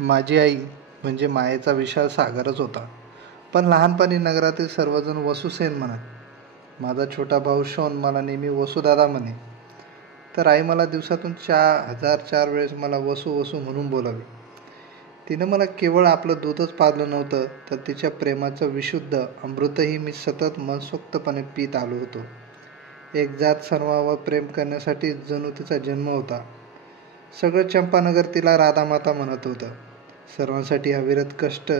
माझी आई म्हणजे मायेचा विशाल सागरच होता. पण लहानपणी नगरातील सर्वजण वसुसेन म्हणत. माझा छोटा भाऊ शोन मला नेहमी वसुदादा म्हणे. तर आई मला दिवसातून 1004 वेळेस मला वसू वसू म्हणून बोलावी. तिनं मला केवळ आपलं दूधच पाजलं नव्हतं, तर तिच्या प्रेमाचं विशुद्ध अमृतही मी सतत मनसोक्तपणे पीत आलो होतो. एक जात सर्वांवर प्रेम करण्यासाठी जणू तिचा जन्म होता. सगळं चंपानगर तिला राधामाता म्हणत होतं. सर्वांसाठी अविरत कष्ट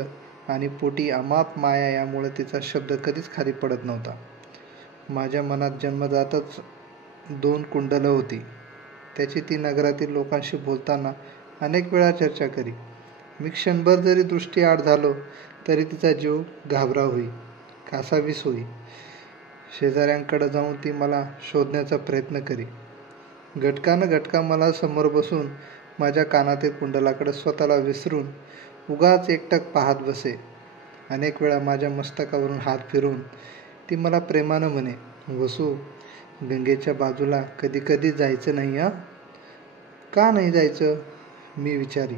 आणि पोटी अमाप माया, यामुळे तिचा शब्द कधीच खाली पडत नव्हता. माझ्या मनात जन्मजातच 2 कुंडलं होती. त्याची ती नगरातील लोकांशी बोलताना अनेक वेळा चर्चा करी. मी क्षणभर जरी दृष्टीआड झालो तरी तिचा जीव घाबरा होई, कासावीस होई. शेजाऱ्यांकडे जाऊन ती मला शोधण्याचा प्रयत्न करी. घटकानं घटका मला समोर बसून माझ्या कानातील कुंडलाकडे स्वतःला विसरून उगाच एकटक पाहत बसे. अनेक वेळा माझ्या मस्तकावरून हात फिरवून ती मला प्रेमानं म्हणे, वसू, गंगेच्या बाजूला कधी कधी जायचं नाही हं? का नाही जायचं? मी विचारी.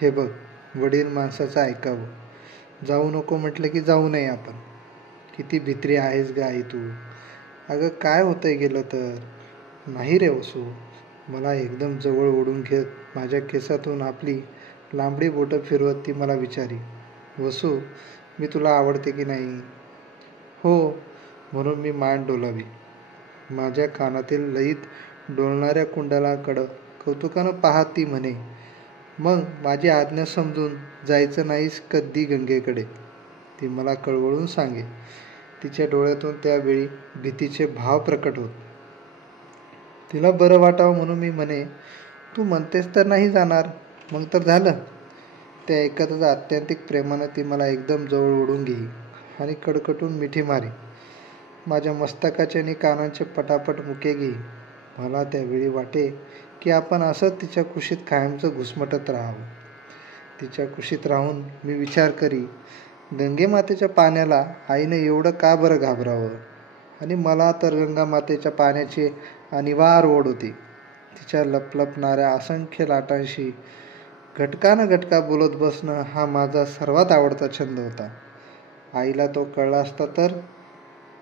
हे बघ, वडील माणसाचं ऐकावं. जाऊ नको म्हटलं की जाऊ नये आपण. किती भित्री आहेस ग आई तू. अगं काय होतंय गेलं तर. नाही रे वसू. मला एकदम जवळ ओढून घेत माझ्या केसातून आपली लांबडी बोटं फिरवत ती मला विचारी, वसू, मी तुला आवडते की नाही? हो म्हणून मी मान डोलावी. माझ्या कानातील लयीत डोलणाऱ्या कुंडलाकडं कौतुकानं पाहत ती म्हणे, मग माझी आज्ञा समजून जायचं नाहीस कधी गंगेकडे? ती मला कळवळून सांगे. तिच्या डोळ्यातून त्यावेळी भीतीचे भाव प्रकट होत. तिला बरं वाटावं म्हणून मी म्हणे, तू म्हणतेस तर नाही जाणार, मग तर झालं. ते ऐकतच आत्यंतिक प्रेमानं ती मला एकदम जवळ ओढून घेई आणि कडकडून मिठी मारी. माझ्या मस्तकाचे आणि कानांचे पटापट मुके घेई. मला त्यावेळी वाटे की आपण असंच तिच्या कुशीत कायमचं घुसमटत राहावं. तिच्या कुशीत राहून मी विचार करी, गंगेमातेच्या पाण्याला आईनं एवढं का बरं घाबरावं? आणि मला तर गंगामातेच्या पाण्याची अनिवार्य ओढ होती. तिच्या लपलपणाऱ्या असंख्य लाटांशी घटकानं घटका बोलत बसणं हा माझा सर्वात आवडता छंद होता. आईला तो कळला असता तर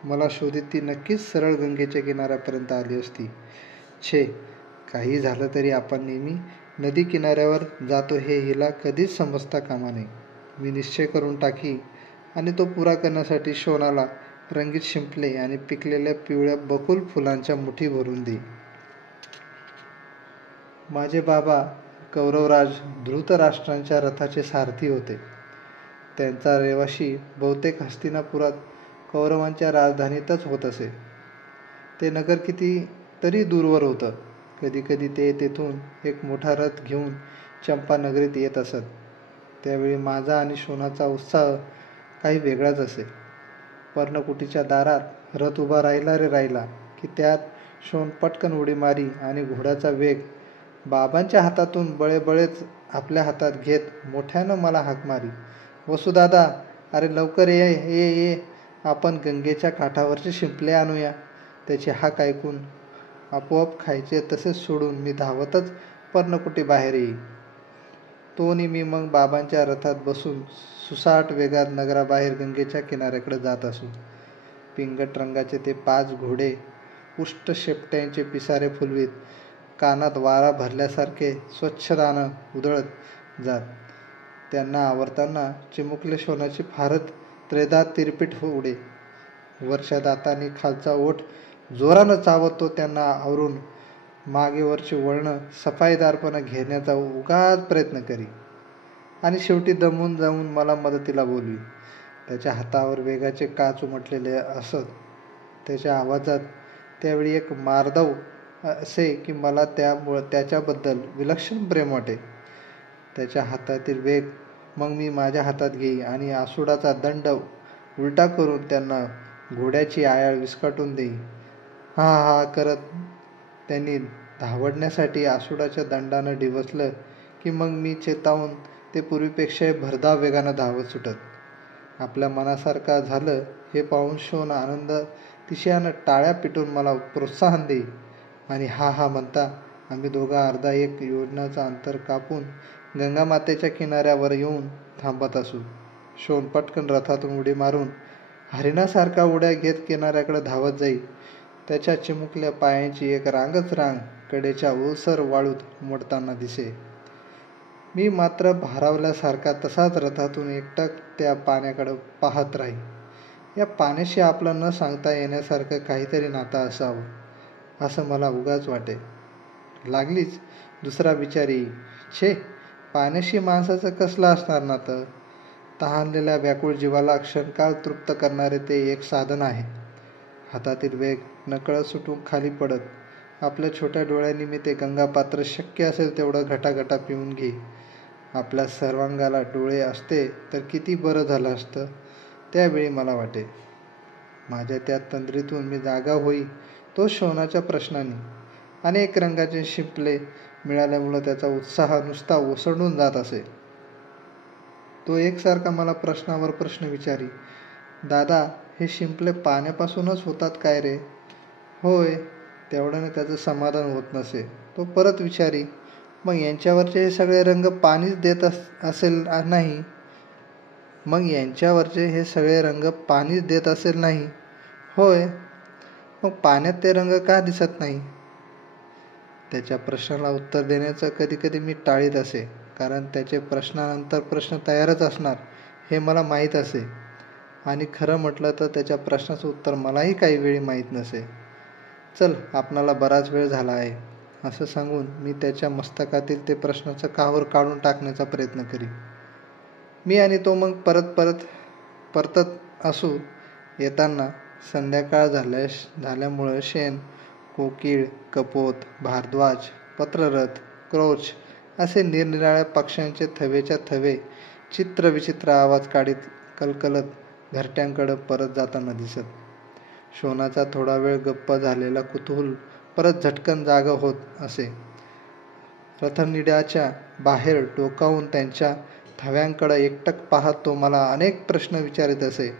मला शोधित ती नक्कीच सरळ गंगेच्या किनाऱ्यापर्यंत आली असती. छे, काही झालं तरी आपण नेहमी नदी किनाऱ्यावर जातो हे हिला कधीच समजता कामा नये. मी निश्चय करून टाकी आणि तो पुरा करण्यासाठी शोनाला रंगीत शिंपले आणि पिकलेल्या पिवळ्या बकुल फुलांच्या मुठी भरून दे. माझे बाबा कौरवराज धृतराष्ट्रांच्या रथाचे सारथी होते. त्यांचा रहिवाशी बहुतेक हस्तिनापुरात कौरवांच्या राजधानीतच होत असे. ते नगर किती तरी दूरवर होतं. कधीकधी ते तेथून एक मोठा रथ घेऊन चंपानगरीत येत असत. त्यावेळी माझा आणि शोनाचा उत्साह काही वेगळाच असे. पर्णकुटीच्या दारात रथ उभा राहिला रे राहिला की त्यात शोन पटकन उडी मारी आणि घोड्याचा वेग बाबांच्या हातातून बळेबळेच आपल्या हातात घेत मोठ्यानं मला हाक मारी, वसुदादा, अरे लवकर ये ये ये, आपण गंगेच्या काठावरचे शिंपले आणूया. त्याची हाक ऐकून आपोआप खायचे तसेच सोडून मी धावतच पर्णकुटी बाहेर येई. तो आणि मी मग बाबांच्या रथात बसून सुसाट वेगात नगराबाहेर गंगेच्या किनाऱ्याकडे जात असू. पिंगट रंगाचे ते 5 घोडे उष्ट शेपट्यांचे पिसारे फुलवीत कानात वारा भरल्यासारखे स्वच्छदानं उधळत जात. त्यांना आवरताना चिमुकल्या शोनाची फारच त्रेधात तिरपीट उडे. वरच्या दातांनी खालचा ओठ जोरानं चावत तो त्यांना आवरून मागेवरची वळणं सफाईदारपणे घेण्याचा उगाच प्रयत्न करी आणि शेवटी दमून जाऊन मला मदतीला बोलवी. त्याच्या हातावर वेगाचे काच उमटलेले असत. त्याच्या आवाजात त्यावेळी एक मार्दव असे की मला त्याच्याबद्दल विलक्षण प्रेम वाटे. त्याच्या हातातील वेग मग मी माझ्या हातात घेई आणि आसूडाचा दंड उलटा करून त्यांना घोड्याची आयाळ विस्कटून देई. हा हा करत त्यांनी धावण्यासाठी आसूडाच्या दंडानं डिवचलं की मग मी चेतावून ते पूर्वीपेक्षाही भरधाव वेगानं धावत सुटत. आपल्या मनासारखं झालं हे पाहून शोन आनंद तिशयानं टाळ्या पिटून मला प्रोत्साहन देई आणि हा हा म्हणता आम्ही दोघं अर्धा एक योजनाचं अंतर कापून गंगा मातेच्या किनाऱ्यावर येऊन थांबत असू. शोन पटकन रथातून उडी मारून हरिणासारखा उड्या घेत किनाऱ्याकडे धावत जाई. त्याच्या चिमुकल्या पायांची एक रांगच रांग कडेच्या ओलसर वाळूत मोडताना दिसे. मी मात्र भारावल्यासारखा तसाच रथातून एकटक त्या पाण्याकडे पाहत राही. या पाण्याशी आपलं न सांगता येण्यासारखं काहीतरी नातं असावं असं मला उगाच वाटे. लागलीच दुसरा विचार येई, छे, पाण्याशी माणसाचं कसलं असणार नातं? तहानलेल्या व्याकुळ जीवाला क्षणकाळ तृप्त करणारे ते एक साधन आहे. हातातील वेग नकळत सुटून खाली पडत आपल्या छोट्या डोळ्यांनी मी ते गंगापात्र शक्य असेल तेवढं घटाघटा पिऊन घे. आपल्या सर्वांगाला डोळे असते तर किती बरं झालं असतं, त्यावेळी मला वाटे. माझ्या त्या तंद्रीतून मी जागा होई तो शोनाच्या प्रश्नांनी. अनेक रंगाचे शिंपले मिळाल्यामुळं त्याचा उत्साह नुसता ओसंडून जात असे. तो एकसारखा मला प्रश्नावर प्रश्न विचारी. दादा, हे शिंपले पाण्यापासूनच होतात काय रे? होय. तेवढ्याने त्याचं समाधान होत नसे. तो परत विचारी, मग यांच्यावरचे हे सगळे रंग पाणीच देत असेल नाही? मग यांच्यावरचे हे सगळे रंग पाणीच देत असेल नाही? होय. मग पाण्यात ते रंग का दिसत नाही? त्याच्या प्रश्नाला उत्तर देण्याचं कधी कधी मी टाळीत असे, कारण त्याचे प्रश्नानंतर प्रश्न तयारच असणार हे मला माहीत असे. आणि खरं म्हटलं तर त्याच्या प्रश्नाचं उत्तर मलाही काही वेळी माहीत नसे. चल, आपणाला बराच वेळ झाला आहे असं सांगून मी त्याच्या मस्तकातील ते प्रश्नाचं काहूर काढून टाकण्याचा प्रयत्न करी. मी आणि तो मग परतत असू. येताना संध्याकाळ झाल्यामुळं शेण, कोकिळ, कपोत, भारद्वाज, पत्ररथ, क्रोच असे निरनिराळ्या पक्ष्यांचे थवेच्या थवे चित्रविचित्र आवाज काढीत कलकलत घरट्यांकडं परत जाताना दिसत. शोनाचा थोडा वेळ गप्प झालेला कुतूहल परत झटकन जागा होत असे. रथनिड्याच्या बाहेर डोकावून त्यांच्या थव्यांकडं एकटक पाहत तो मला अनेक प्रश्न विचारित असे.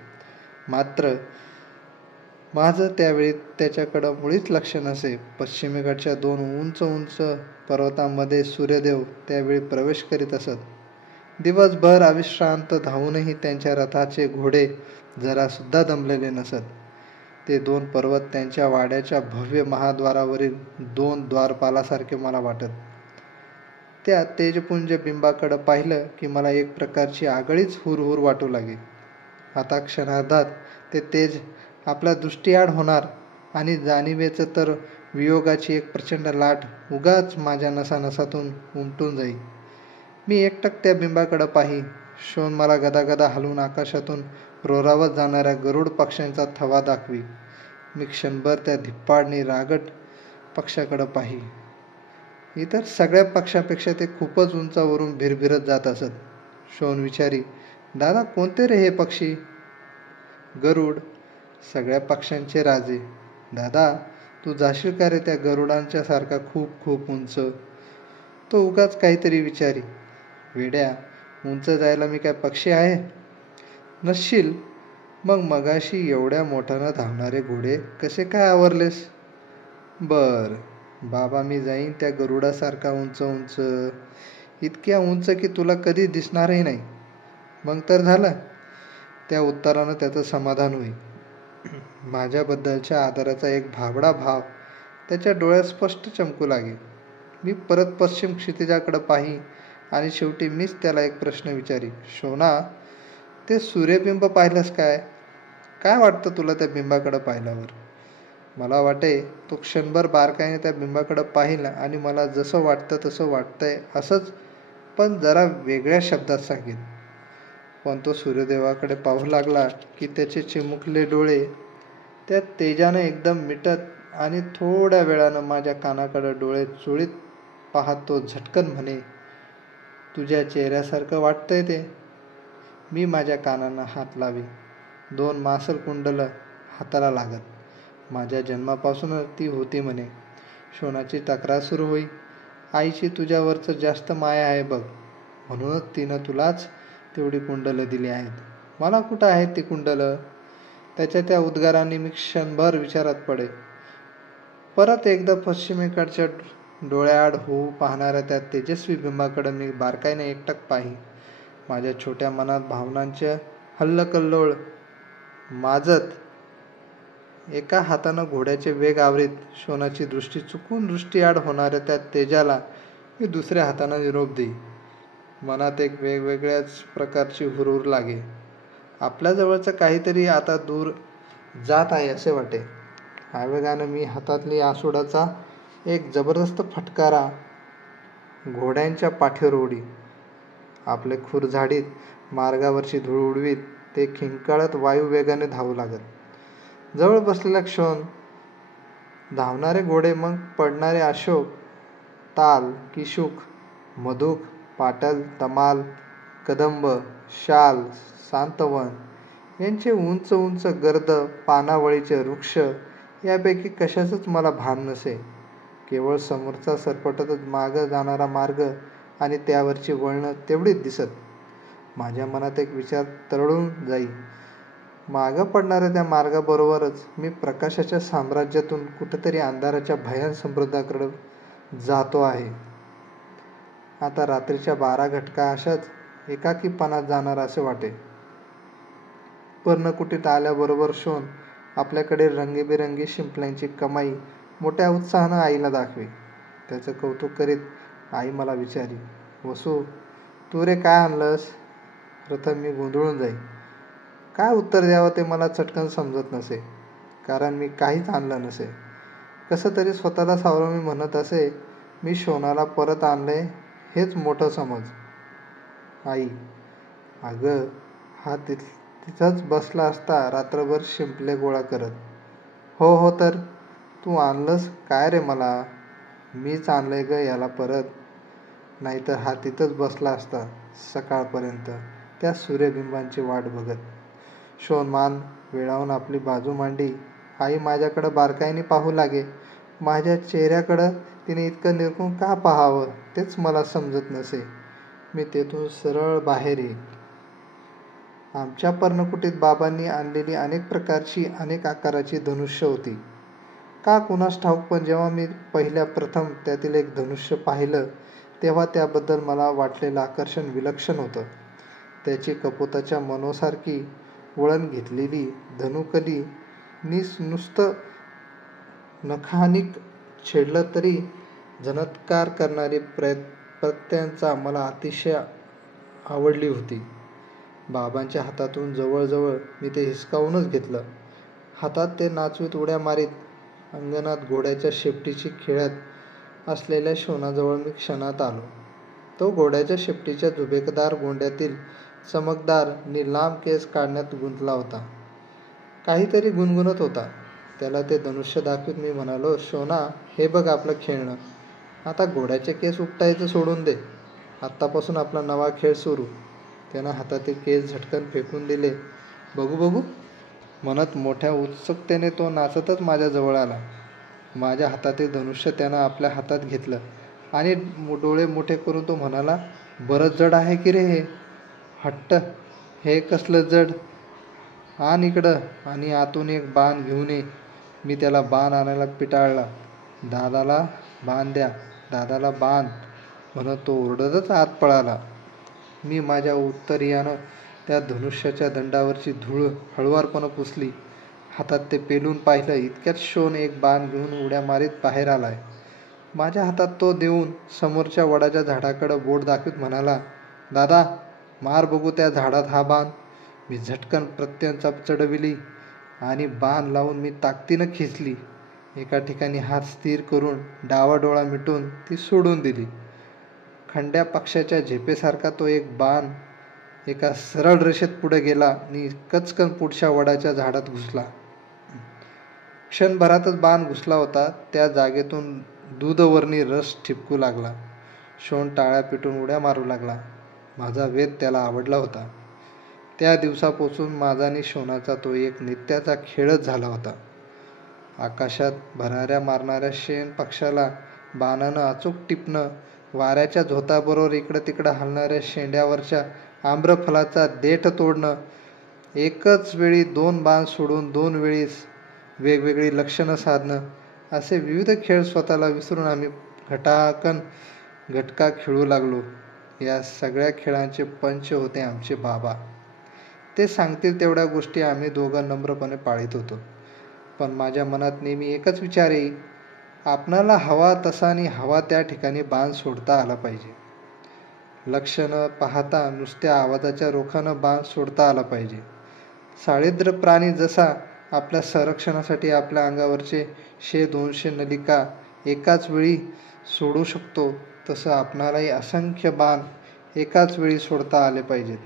मात्र माझं त्यावेळी त्याच्याकडं मुळीच लक्ष नसे. पश्चिमेकडच्या 2 उंच उंच पर्वतांमध्ये सूर्यदेव त्यावेळी प्रवेश करीत असत. दिवसभर अविश्रांत धावूनही त्यांच्या रथाचे घोडे जरासुद्धा दमलेले नसत. ते 2 पर्वत त्यांच्या वाड्याच्या भव्य महाद्वारावरील 2 द्वारपालासारखे मला वाटत. त्या तेजपुंज बिंबाकडं पाहिलं की मला एक प्रकारची आगळीच हुरहुर वाटू लागे. आता क्षणार्धात ते तेज आपल्या दृष्टीआड होणार आणि जाणिवेचं तर वियोगाची एक प्रचंड लाट उगाच माझ्या नसानसातून उमटून जाई. मी एकटक त्या बिंबाकडं पाही. शोन मला गदागदा हलवून आकाशातून रोरावत जाणाऱ्या गरुड पक्ष्यांचा थवा दाखवी. मी क्षणभर त्या धिप्पाड रागट पक्षाकडं पाही. इतर सगळ्या पक्षांपेक्षा ते खूपच उंचावरून भिरभिरत जात असत. शोन विचारी, दादा, कोणते रे हे पक्षी? गरुड, सगळ्या पक्ष्यांचे राजे. दादा, तू जाशील का रे त्या गरुडांच्या सारखा खूप खूप उंच? तो उगाच काहीतरी विचारी. वेड्या, उंच जायला मी काय पक्षी आहे? नसशील, मग मगाशी एवढ्या मोठ्यानं धावणारे घोडे कसे काय आवरलेस? बर बाबा, मी जाईन त्या गरुडासारखा उंच उंच, इतक्या उंच की तुला कधी दिसणारही नाही. मग तर झालं. त्या उत्तरानं त्याचं समाधान होई. माझ्याबद्दलच्या आदराचा एक भाबडा भाव त्याच्या डोळ्यात स्पष्ट चमकू लागे. मी परत पश्चिम क्षितिजाकडं पाही आणि शेवटी मीच त्याला एक प्रश्न विचारी. शोना, ते सूर्यबिंब पाहिलंस काय? काय वाटतं तुला त्या बिंबाकडं पाहिल्यावर? मला वाटे तो क्षणभर बारकाईने त्या बिंबाकडं पाहिलं आणि मला जसं वाटतं तसं वाटतंय असंच, पण जरा वेगळ्या शब्दात सांगेन. पण तो सूर्यदेवाकडे पाहू लागला की त्याचे चिमुकले डोळे त्या तेजानं एकदम मिटत आणि थोड्या वेळानं माझ्या कानाकडं डोळे चोळीत पाहत तो झटकन म्हणे, तुझ्या चेहऱ्यासारखं वाटतंय ते. मी माझ्या कानांना हात लावी. 2 मासल कुंडलं हाताला लागत. माझ्या जन्मापासूनच ती होती म्हणे. शोनाची तक्रार सुरू होई. आईची तुझ्यावरचं जास्त माया आहे बघ, म्हणूनच तिनं तुलाच तेवढी कुंडलं दिली आहेत. मला कुठं आहेत ती कुंडलं? त्याच्या त्या उद्गारांनी मी क्षणभर विचारात पडे. परत एकदा पश्चिमेकडच्या डोळ्याआड होऊ पाहणाऱ्या त्या तेजस्वी बिंबाकडे मी बारकाईने एकटक पाही. माझ्या छोट्या मनात भावनांचे हल्लकल्लोळ माजत एका हातानं घोड्याचे वेग आवरीत शोनाची दृष्टी चुकून दृष्टीआड होणाऱ्या त्या तेजाला मी दुसऱ्या हातानं निरोप देई. मनात एक वेगवेगळ्याच प्रकारची हुरहुर लागे. आपल्याजवळचं काहीतरी आता दूर जात आहे असे वाटे. आवेगानं मी हातातली आसुडाचा एक जबरदस्त फटकारा घोड्यांच्या पाठीवर ओढी. आपले खूर झाडीत मार्गावरची धूळ उडवीत ते खिंकाळत वायुवेगाने धावू लागत. जवळ बसलेला क्षण, धावणारे घोडे, मग पडणारे अशोक, ताल, किशुक, मधुक, पाटल, तमाल, कदंब, शाल, सांतवन यांचे उंच उंच गर्द पानावळीचे वृक्ष यापैकी कशाचंच मला भान नसे. केवळ समोरचा सरपटतच मागं जाणारा मार्ग आणि त्यावरची वळणं तेवढीच दिसत. माझ्या मनात एक विचार तरळून जाई. मागं पडणाऱ्या त्या मार्गाबरोबरच मी प्रकाशाच्या साम्राज्यातून कुठेतरी अंधाराच्या भयान समृद्धाकडे जातो आहे. आता रात्रीच्या 12 घटका अशाच एकाकीपणात जाणार असे वाटे. पर्णकुटीत आल्याबरोबर शोन आपल्याकडे रंगीबेरंगी शिंपल्यांची कमाई मोठ्या उत्साहानं आईला दाखवे. त्याचं कौतुक करीत आई मला विचारी, वसू, तू रे काय आणलंस? प्रथम मी गोंधळून जाई. काय उत्तर द्यावं ते मला चटकन समजत नसे, कारण मी काहीच आणलं नसे. कसं तरी स्वतःला सावरून मी म्हणत असे, मी शोनाला परत आणले हेच मोठं समज. आई, अगं, हा तिथंच बसला असता रात्रभर शिंपले गोळा करत. हो हो, तर तू आणलंस काय रे मला? मीच आणलंय ग याला परत. नाहीतर हा तिथंच बसला असता सकाळपर्यंत त्या सूर्यबिंबांची वाट बघत. शोन मान वेळावून आपली बाजू मांडी आई माझ्याकडं बारकाईने पाहू लागे. माझ्या चेहऱ्याकडं तिने इतकं निरखून का पाहावं तेच मला समजत नसे. मी तेथून सरळ बाहेर येई. आमच्या पर्णकुटीत बाबांनी आणलेली अनेक प्रकारची अनेक आकाराची धनुष्य होती. का कुणास ठाऊक, पण जेव्हा मी पहिल्या प्रथम त्यातील एक धनुष्य पाहिलं तेव्हा त्याबद्दल मला वाटलेलं आकर्षण विलक्षण होतं. त्याची कपोताच्या मनोसारखी वळण घेतलेली धनुकली नुसतं नखानिक छेडलं तरी झणत्कार करणारी प्रत्यंचा मला अतिशय आवडली होती. बाबांच्या हातातून जवळजवळ मी ते हिसकावूनच घेतलं. हातात ते नाचवीत उड्या मारीत अंगणात घोड्याच्या शेपटीची खेळत असलेल्या शोनाजवळ मी क्षणात आलो. तो घोड्याच्या शेपटीच्या झुबेकदार गोंड्यातील चमकदार नि लांब केस काढण्यात गुंतला होता. काहीतरी गुणगुणत होता. त्याला ते धनुष्य दाखवीत मी म्हणालो, शोना, हे बघ आपलं खेळणं. आता घोड्याचे केस उपटायचं सोडून दे. आत्तापासून आपला नवा खेळ सुरू. त्यानं हातातील केस झटकन फेकून दिले. बघू बघू म्हणत मोठ्या उत्सुकतेने तो नाचतच माझ्या जवळ आला. माझ्या हातातील धनुष्य त्यानं आपल्या हातात घेतलं आणि डोळे मोठे करून तो म्हणाला, बरंच जड आहे की रे हे. हट्ट, हे कसलं जड? आण इकडं आणि आतून एक बाण घेऊन ये. मी त्याला बाण आणायला पिटाळला. दादाला बाण द्या, दादाला बाण म्हणत तो ओरडतच आत पळाला. मी माझ्या उत्तरीयानं त्या धनुष्याच्या दंडावरची धूळ हळुवारपणे पुसली. हातात ते पेलून पाहिलं. इतक्यात शोन एक बाण घेऊन उड्या मारीत बाहेर आलाय. माझ्या हातात तो देऊन समोरच्या वडाच्या झाडाकडं बोट दाखवीत म्हणाला, दादा, मार बघू त्या झाडात हा बाण. मी झटकन प्रत्यंचा चढविली आणि बाण लावून मी ताकदीनं खेचली. एका ठिकाणी हात स्थिर करून डावा डोळा मिटून ती सोडून दिली. खंड्या पक्षाच्या झेपेसारखा तो एक बाण एका सरळ रेषेत पुढे गेला आणि कचकन पुढच्या वडाच्या झाडात घुसला. क्षणभरातच बाण घुसला होता. त्या जागेतून दूधवर्णी रस ठिपकू लागला. शोण टाळ्या पिटून उड्या मारू लागला. माझा वेध त्याला आवडला होता. त्या दिवसापासून माझा आणि शोनाचा तो एक नित्याचा खेळच झाला होता. आकाशात भराऱ्या मारणाऱ्या शेण पक्षाला बाणानं अचूक टिपणं, वाऱ्याच्या झोताबरोबर इकडं तिकडं हलणाऱ्या शेंड्यावरच्या आम्रफलाचा देठ तोडणं, एकच वेळी 2 बाण सोडून 2 वेळीस वेगवेगळी लक्षणं साधणं, असे विविध खेळ स्वतःला विसरून आम्ही घटाकन घटका खेळू लागलो. या सगळ्या खेळांचे पंच होते आमचे बाबा. ते सांगतील तेवढ्या गोष्टी आम्ही दोघं नम्रपणे पाळीत होतो. पण माझ्या मनात नेहमी एकच विचार येई, आपणाला हवा तसा आणि हवा त्या ठिकाणी बाण सोडता आला पाहिजे. लक्ष न पाहता नुसत्या आवाजाच्या रोखानं बाण सोडता आला पाहिजे. साळींद्र प्राणी जसा आपल्या संरक्षणासाठी आपल्या अंगावरचे 100-200 नलिका एकाच वेळी सोडू शकतो, तसं आपणालाही असंख्य बाण एकाच वेळी सोडता आले पाहिजेत.